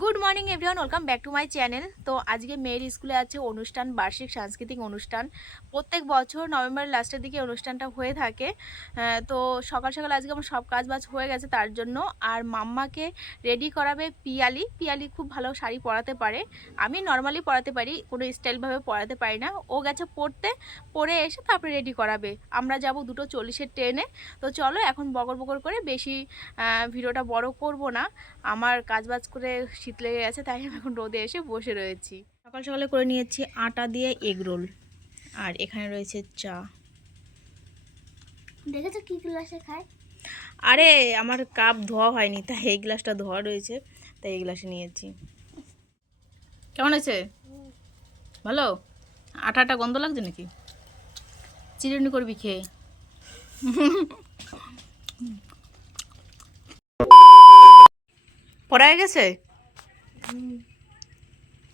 Good morning everyone, welcome back to my channel. তো আজকে মেয়ের স্কুলে আছে অনুষ্ঠান, বার্ষিক সাংস্কৃতিক অনুষ্ঠান। প্রত্যেক বছর নভেম্বরের লাস্টের দিকে অনুষ্ঠানটা হয়ে থাকে। তো সকাল সকাল আজকে আমার সব কাজ বাজ হয়ে গেছে তার জন্য। আর মাম্মাকে রেডি করাবে পিয়ালি। পিয়ালি খুব ভালো শাড়ি পরাতে পারে, আমি নর্মালি পরাতে পারি, কোনো স্টাইলভাবে পরাতে পারি না। ও গেছে পড়তে, পরে এসে তারপরে রেডি করাবে। আমরা যাব 2:40 ট্রেনে। তো চলো এখন বকর বকর করে বেশি ভিডিওটা বড় করব না। আমার কাজবাজ করে শীত লেগে গেছে, তাই আমি এখন রোদে এসে বসে রয়েছি। সকাল সকালে করে নিয়েছি আটা দিয়ে এগ রোল, আর এখানে রয়েছে চা। দেখেছো কি গ্লাসে খায়? আরে আমার কাপ ধোয়া হয়নি, তাই এই গ্লাসটা ধোয়া রয়েছে, তাই এই গ্লাসে নিয়েছি। কেমন আছে? ভালো? আটাটা গন্ধ লাগছে নাকি? চিরুনি করবি খেয়ে? পরা হয়ে গেছে?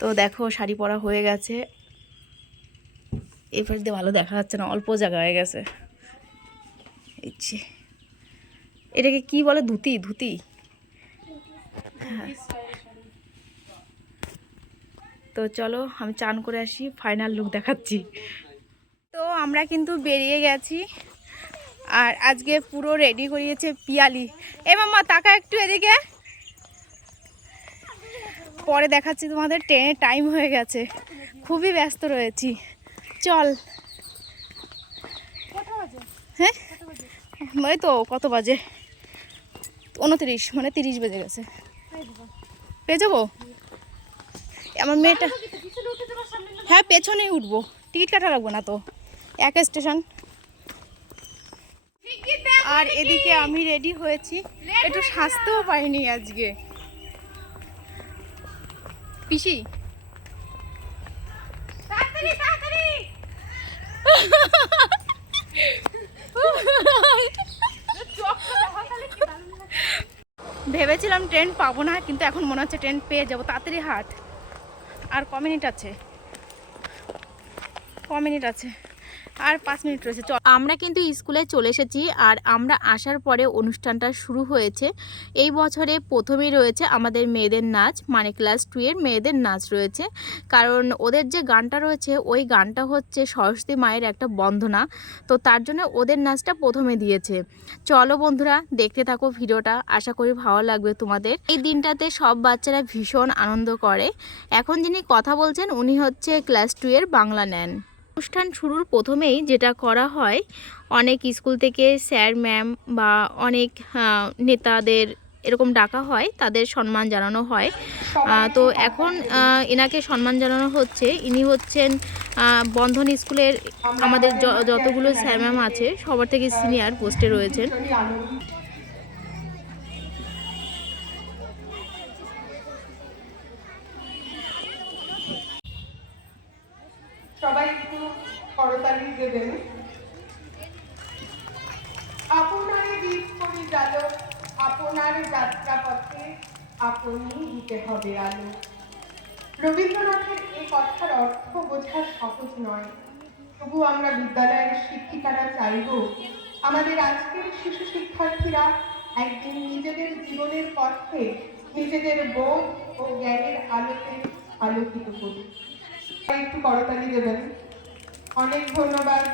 তো দেখো শাড়ি পরা হয়ে গেছে। এই পাশ দিয়ে ভালো দেখা যাচ্ছে না, অল্প জায়গা হয়ে গেছে। এটাকে কি বলে? ধুতি? ধুতি। হ্যাঁ। তো চলো আমি চান করে আসি, ফাইনাল লুক দেখাচ্ছি। তো আমরা কিন্তু বেরিয়ে গেছি, আর আজকে পুরো রেডি করিয়েছে পিয়ালি। এ মাম্মা তাকা একটু এদিকে, পরে দেখাচ্ছি তোমাদের। ট্রেনের টাইম হয়ে গেছে, খুবই ব্যস্ত রয়েছি। চল। হ্যাঁ ওই তো কত বাজে, 29 মানে 30 বেজে গেছে। পেয়ে যাবো? আমার মেয়েটা, হ্যাঁ পেছনেই উঠবো, টিকিট কাটা লাগবে না তো, এক স্টেশন। আর এদিকে আমি রেডি হয়েছি, একটু সাজতেও পারিনি আজকে। পিসি ভেবেছিলাম ট্রেন পাবো না, কিন্তু এখন মনে হচ্ছে ট্রেন পেয়ে যাবো। তাড়াতাড়ি হাট, আর ক মিনিট আছে? আর 5 মিনিট রয়েছে। আমরা কিন্তু স্কুলে চলে এসেছি, আর আমরা আসার পরে অনুষ্ঠানটা শুরু হয়েছে। এই বছরে প্রথমেই রয়েছে আমাদের মেয়েদের নাচ, মানে ক্লাস 2 এর মেয়েদের নাচ রয়েছে। কারণ ওদের যে গানটা রয়েছে, ওই গানটা হচ্ছে সরস্বতী মায়ের একটা বন্দনা। তো তার জন্য ওদের নাচটা প্রথমে দিয়েছে। চলো বন্ধুরা দেখতে থাকো ভিডিওটা, আশা করি ভালো লাগবে তোমাদের। এই দিনটাতে সব বাচ্চারা ভীষণ আনন্দ করে। এখন যিনি কথা বলছেন উনি হচ্ছে ক্লাস 2 এর বাংলা নেন। অনুষ্ঠান শুরুর প্রথমেই যেটা করা হয়, অনেক স্কুল থেকে স্যার ম্যাম বা অনেক নেতাদের এরকম ডাকা হয়, তাদের সম্মান জানানো হয়। তো এখন এনাকে সম্মান জানানো হচ্ছে। ইনি হচ্ছেন বন্ধন স্কুলের আমাদের যতগুলো স্যার ম্যাম আছে সবার থেকে সিনিয়র পোস্টে রয়েছেন। সবাই একটু করতালি দেবেন। আপনার বীজ করি জালো, আপনার যাত্রাপথে আপনি দিতে হবে আলো। রবীন্দ্রনাথের এই কথার অর্থ বোঝা সহজ নয়, তবু আমরা বিদ্যালয়ের শিক্ষিকারা চাইব আমাদের আজকের শিশু শিক্ষার্থীরা একদিন নিজেদের জীবনের পথে নিজেদের বোধ ও জ্ঞানের আলোতে আলোকিত করুক। একটু করতালি দেবেন। অনেক ধন্যবাদ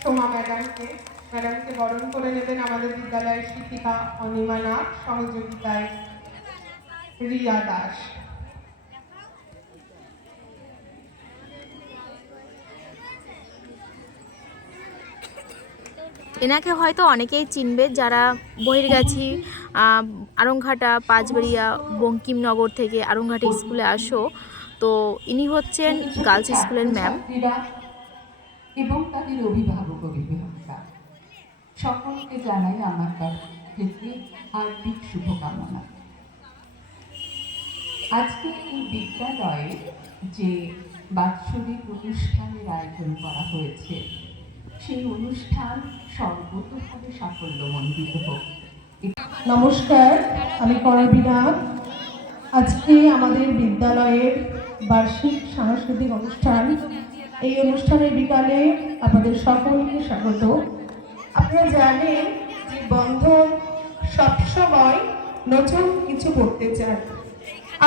সোমা ম্যাডামকে বরণ করে নেবেন আমাদের বিদ্যালয়ের শিক্ষিকা অনিমা নাথ, সহযোগিতায় রিয়া দাস। এনাকে হয়তো অনেকেই চিনবে যারা বহির্গাছি, আরংঘাটা, পাঁচবাড়িয়া, বঙ্কিমনগর থেকে আরংঘাটা স্কুলে আসো। তো ইনি হচ্ছেন গার্লস স্কুলের ম্যাম। এবং তাদের অভিভাবক অভিভাবিকা সকলকে জানাই আমার কাছ থেকে হার্দিক শুভকামনা। আজকে এই বিদ্যালয়ে যে বাৎসরিক অনুষ্ঠানের আয়োজন করা হয়েছে, সেই অনুষ্ঠান সর্বতোভাবে সাফল্যমণ্ডিত হোক। নমস্কার, আমি করবীনা। আজকে আমাদের বিদ্যালয়ের বার্ষিক সাংস্কৃতিক অনুষ্ঠান। এই অনুষ্ঠানের বিকালে আপনাদের সকলকে স্বাগত। আপনারা জানেন যে বন্ধন সবসময় নতুন কিছু করতে চায়,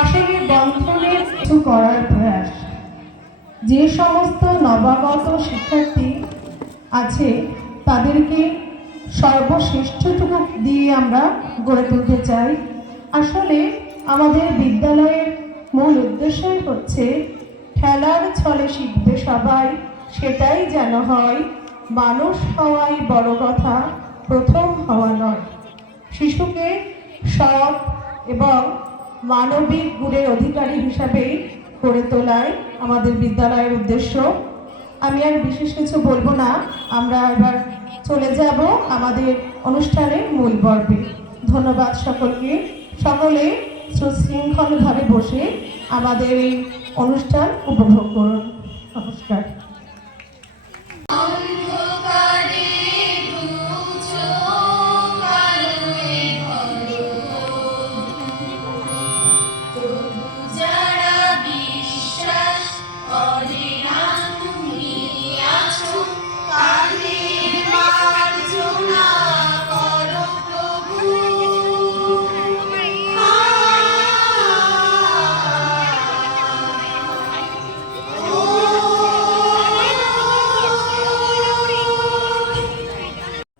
আসলে বন্ধনের কিছু করার প্রয়াস। যে সমস্ত নবাগত শিক্ষার্থী আছে তাদেরকে সর্বশ্রেষ্ঠটুকু দিয়ে আমরা গড়ে তুলতে চাই। আসলে আমাদের বিদ্যালয়ের মূল উদ্দেশ্যই হচ্ছে খেলার ছলে শিখবে সবাই, সেটাই যেন হয়, মানুষ হওয়াই বড় কথা, প্রথম হওয়া নয়। শিশুকে সৎ এবং মানবিক গুণের অধিকারী হিসাবে গড়ে তোলাই আমাদের বিদ্যালয়ের উদ্দেশ্য। আমি আর বিশেষ কিছু বলবো না, আমরা এবার চলে যাব আমাদের অনুষ্ঠানের মূল পর্বে। ধন্যবাদ সকলকে। সকলে সুশৃঙ্খলভাবে বসে আমাদের এই অনুষ্ঠান উপভোগ করুন। নমস্কার।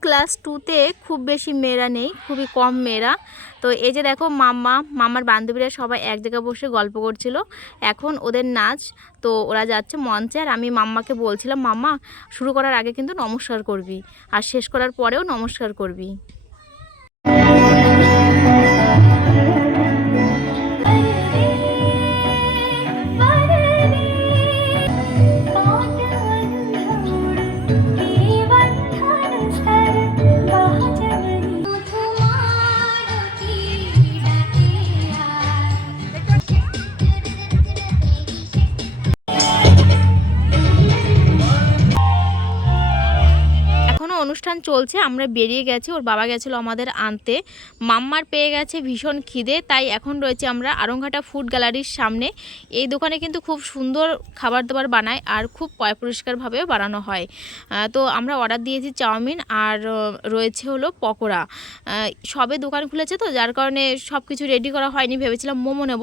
ক্লাস 2তে খুব বেশি মেয়েরা নেই, খুবই কম মেয়েরা। তো এই যে দেখো মামার বান্ধবীরা সবাই এক জায়গায় বসে গল্প করছিল। এখন ওদের নাচ, তো ওরা যাচ্ছে মঞ্চে। আর আমি মাম্মাকে বলছিলাম, মাম্মা শুরু করার আগে কিন্তু নমস্কার করবি, আর শেষ করার পরেও নমস্কার করবি। অনুষ্ঠান চলছে, আমরা বেরিয়ে গেছি, ওর বাবা গেছিলো আমাদের আনতে। মাম্মার পেয়ে গেছে ভীষণ খিদে, তাই এখন রয়েছে আমরা আরংঘাটা ফুড গ্যালারির সামনে। এই দোকানে কিন্তু খুব সুন্দর খাবার দাবার বানায় আর খুব পরিষ্কারভাবেও বানানো হয়। তো আমরা অর্ডার দিয়েছি চাউমিন, আর রয়েছে হলো পকোড়া। সবে দোকান খুলেছে তো, যার কারণে সব কিছু রেডি করা হয়নি। ভেবেছিলাম মোমো নেব,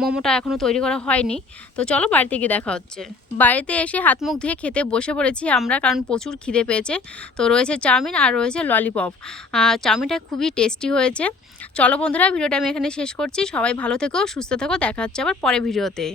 মোমোটা এখনও তৈরি করা হয়নি। তো চলো বাড়িতে গিয়ে দেখা হচ্ছে। বাড়িতে এসে হাত মুখ ধুয়ে খেতে বসে পড়েছি আমরা, কারণ প্রচুর খিদে পেয়েছে। তো রয়েছে চাউমিন আর রয়েছে ললিপপ। চাউমিনটা খুবই টেস্টি হয়েছে। চলো বন্ধুরা, ভিডিওটা আমি এখানে শেষ করছি। সবাই ভালো থেকো, সুস্থ থেকো, দেখা হচ্ছে আবার পরে ভিডিওতে।